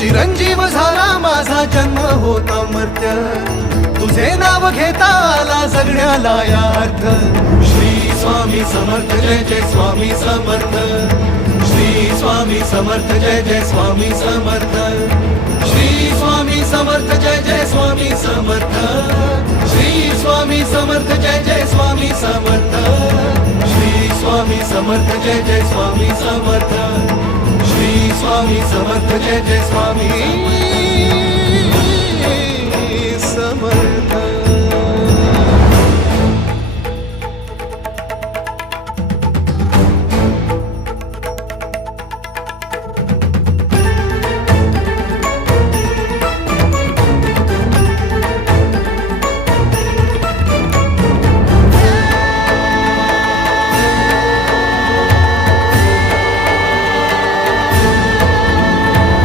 चिरंजीव झाला माझा जन्म होता मर्त्य, तुझे नाव घेता आला जगण्याला या अर्थ. श्री स्वामी समर्थ जय जय स्वामी समर्थ, श्री स्वामी समर्थ जय जय स्वामी समर्थ, श्री स्वामी समर्थ जय जय स्वामी समर्थ, श्री स्वामी समर्थ जय जय स्वामी समर्थ, श्री स्वामी समर्थ जय जय स्वामी समर्थ, श्री स्वामी समर्थ जय जय स्वामी.